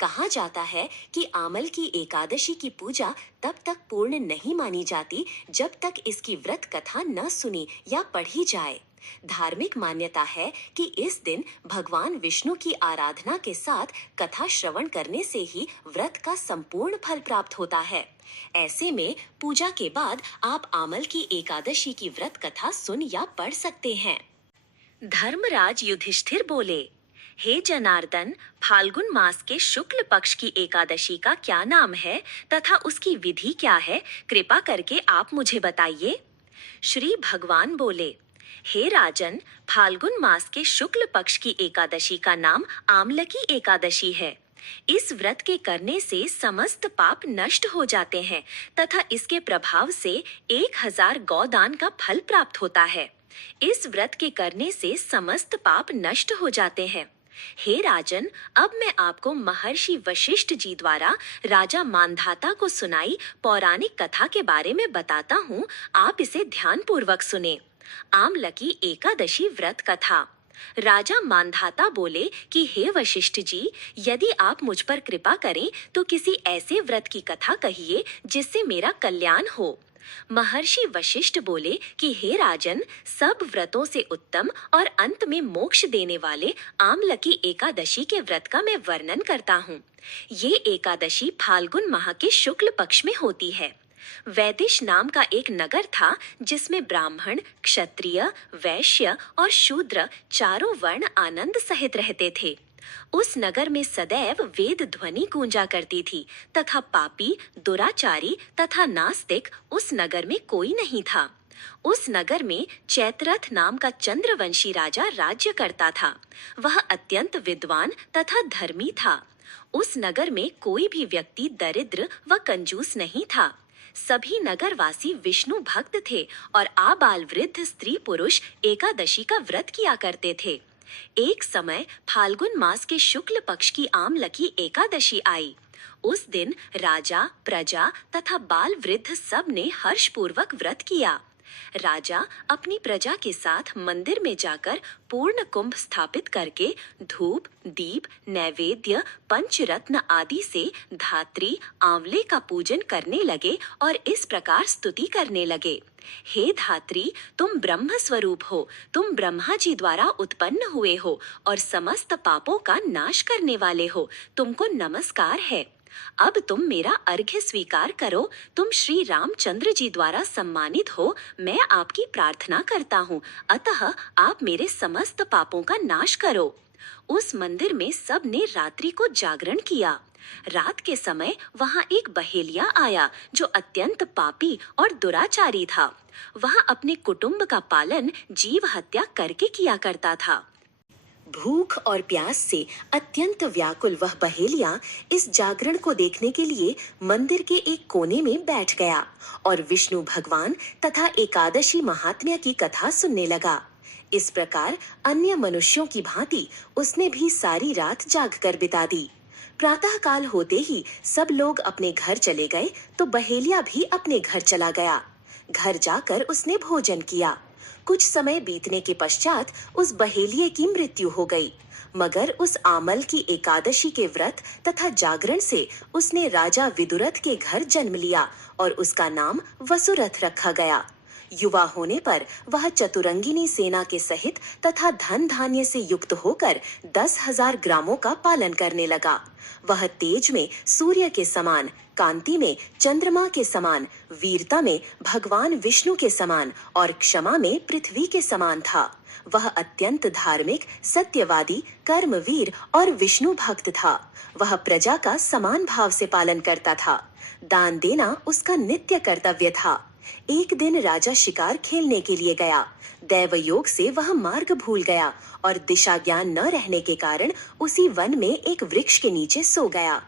कहा जाता है कि आमल की एकादशी की पूजा तब तक पूर्ण नहीं मानी जाती जब तक इसकी व्रत कथा न सुनी या पढ़ी जाए। धार्मिक मान्यता है कि इस दिन भगवान विष्णु की आराधना के साथ कथा श्रवण करने से ही व्रत का संपूर्ण फल प्राप्त होता है। ऐसे में पूजा के बाद आप आमल की एकादशी की व्रत कथा सुन या पढ़ सकते हैं। धर्मराज युधिष्ठिर बोले, हे जनार्दन, फाल्गुन मास के शुक्ल पक्ष की एकादशी का क्या नाम है तथा उसकी विधि क्या है? कृपा करके आप मुझे बताइए। श्री भगवान बोले, हे राजन, फाल्गुन मास के शुक्ल पक्ष की एकादशी का नाम आमलकी एकादशी है। इस व्रत के करने से समस्त पाप नष्ट हो जाते हैं तथा इसके प्रभाव से 1000 गौदान का फल प्राप्त होता है। इस व्रत के करने से समस्त पाप नष्ट हो जाते हैं। हे राजन, अब मैं आपको महर्षि वशिष्ठ जी द्वारा राजा मांधाता को सुनाई पौराणिक कथा के बारे में बताता हूँ। आप इसे ध्यान पूर्वक सुने। आमलकी एकादशी व्रत कथा। राजा मांधाता बोले कि हे वशिष्ठ जी, यदि आप मुझ पर कृपा करें तो किसी ऐसे व्रत की कथा कहिए जिससे मेरा कल्याण हो। महर्षि वशिष्ठ बोले कि हे राजन, सब व्रतों से उत्तम और अंत में मोक्ष देने वाले आमलकी एकादशी के व्रत का मैं वर्णन करता हूँ। ये एकादशी फाल्गुन माह के शुक्ल पक्ष में होती है। वैदिश नाम का एक नगर था जिसमें ब्राह्मण, क्षत्रिय, वैश्य और शूद्र चारों वर्ण आनंद सहित रहते थे। उस नगर में सदैव वेद ध्वनि गूंजा करती थी तथा पापी, दुराचारी तथा नास्तिक उस नगर में कोई नहीं था। उस नगर में चैत्ररथ नाम का चंद्रवंशी राजा राज्य करता था। वह अत्यंत विद्वान तथा धर्मी था। उस नगर में कोई भी व्यक्ति दरिद्र व कंजूस नहीं था। सभी नगरवासी विष्णु भक्त थे और आबाल वृद्ध स्त्री पुरुष एकादशी का व्रत किया करते थे। एक समय फाल्गुन मास के शुक्ल पक्ष की आमलकी एकादशी आई। उस दिन राजा, प्रजा तथा बाल वृद्ध सब ने हर्षपूर्वक व्रत किया। राजा अपनी प्रजा के साथ मंदिर में जाकर पूर्ण कुंभ स्थापित करके धूप, दीप, नैवेद्य, पंचरत्न आदि से धात्री, आंवले का पूजन करने लगे और इस प्रकार स्तुति करने लगे। हे धात्री, तुम ब्रह्म स्वरूप हो, तुम ब्रह्मा जी द्वारा उत्पन्न हुए हो और समस्त पापों का नाश करने वाले हो। तुमको नमस्कार है। अब तुम मेरा अर्घ्य स्वीकार करो। तुम श्री रामचंद्र जी द्वारा सम्मानित हो। मैं आपकी प्रार्थना करता हूँ, अतः आप मेरे समस्त पापों का नाश करो। उस मंदिर में सब ने रात्रि को जागरण किया। रात के समय वहाँ एक बहेलिया आया जो अत्यंत पापी और दुराचारी था। वह अपने कुटुंब का पालन जीव हत्या करके किया करता था। भूख और प्यास से अत्यंत व्याकुल वह बहेलिया इस जागरण को देखने के लिए मंदिर के एक कोने में बैठ गया और विष्णु भगवान तथा एकादशी महात्म्य की कथा सुनने लगा। इस प्रकार अन्य मनुष्यों की भांति उसने भी सारी रात जागकर बिता दी। प्रातः काल होते ही सब लोग अपने घर चले गए तो बहेलिया भी अपने घर चला गया। घर जाकर उसने भोजन किया। कुछ समय बीतने के पश्चात उस बहेलिये की मृत्यु हो गई, मगर उस आमल की एकादशी के व्रत तथा जागरण से उसने राजा विदुरथ के घर जन्म लिया और उसका नाम वसुरथ रखा गया। युवा होने पर वह चतुरंगिनी सेना के सहित तथा धन धान्य से युक्त होकर 10,000 ग्रामों का पालन करने लगा। वह तेज में सूर्य के समान, कांति में चंद्रमा के समान, वीरता में भगवान विष्णु के समान और क्षमा में पृथ्वी के समान था। वह अत्यंत धार्मिक, सत्यवादी, कर्मवीर और विष्णु भक्त था। वह प्रजा का समान भाव से पालन करता था। दान देना उसका नित्य कर्तव्य था। एक दिन राजा शिकार खेलने के लिए गया। दैव योग से वह मार्ग भूल गया और दिशा ज्ञान न रहने के कारण उसी वन में एक वृक्ष के नीचे सो गया।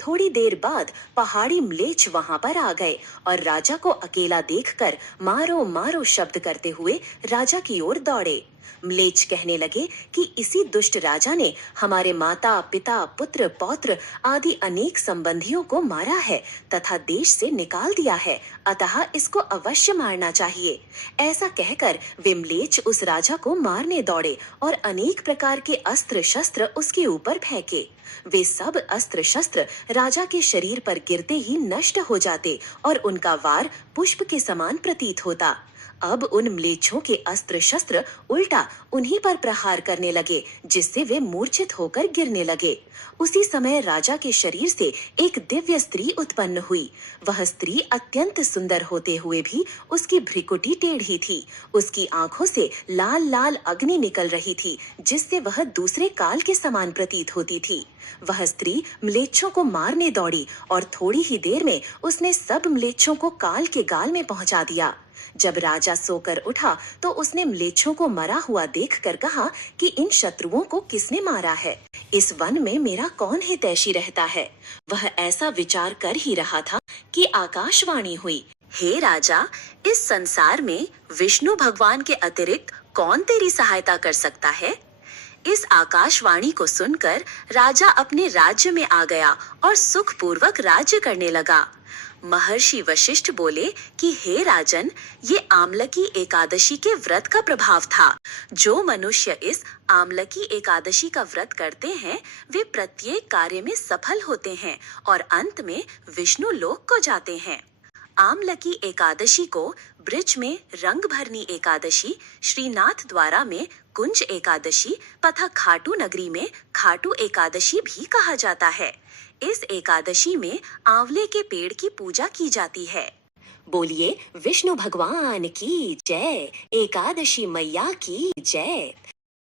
थोड़ी देर बाद पहाड़ी म्लेच्छ वहां पर आ गए और राजा को अकेला देखकर मारो मारो शब्द करते हुए राजा की ओर दौड़े। म्लेच्छ कहने लगे कि इसी दुष्ट राजा ने हमारे माता पिता पुत्र पौत्र आदि अनेक संबंधियों को मारा है तथा देश से निकाल दिया है, अतः इसको अवश्य मारना चाहिए। ऐसा कहकर वे म्लेच्छ उस राजा को मारने दौड़े और अनेक प्रकार के अस्त्र शस्त्र उसके ऊपर फेंके। वे सब अस्त्र शस्त्र राजा के शरीर पर गिरते ही नष्ट हो जाते और उनका वार पुष्प के समान प्रतीत होता। अब उन म्लेच्छों के अस्त्र शस्त्र उल्टा उन्हीं पर प्रहार करने लगे, जिससे वे मूर्छित होकर गिरने लगे। उसी समय राजा के शरीर से एक दिव्य स्त्री उत्पन्न हुई। वह स्त्री अत्यंत सुंदर होते हुए भी उसकी भ्रिकुटी टेढ़ी थी। उसकी आंखों से लाल लाल अग्नि निकल रही थी, जिससे वह दूसरे काल के समान प्रतीत होती थी। वह स्त्री म्लेच्छों को मारने दौड़ी और थोड़ी ही देर में उसने सब म्लेच्छों को काल के गाल में पहुंचा दिया। जब राजा सोकर उठा तो उसने म्लेच्छों को मरा हुआ देखकर कहा कि इन शत्रुओं को किसने मारा है? इस वन में मेरा कौन हितैषी रहता है? वह ऐसा विचार कर ही रहा था कि आकाशवाणी हुई, हे राजा, इस संसार में विष्णु भगवान के अतिरिक्त कौन तेरी सहायता कर सकता है? इस आकाशवाणी को सुनकर राजा अपने राज्य में आ गया और सुखपूर्वक राज्य करने लगा। महर्षि वशिष्ठ बोले कि हे राजन, ये आमलकी एकादशी के व्रत का प्रभाव था। जो मनुष्य इस आमलकी एकादशी का व्रत करते हैं वे प्रत्येक कार्य में सफल होते हैं और अंत में विष्णु लोक को जाते हैं। आमलकी एकादशी को ब्रिज में रंगभरनी एकादशी, श्रीनाथ द्वारा में कुंज एकादशी तथा खाटू नगरी में खाटू एकादशी भी कहा जाता है। इस एकादशी में आंवले के पेड़ की पूजा की जाती है। बोलिए विष्णु भगवान की जय, एकादशी मैया की जय।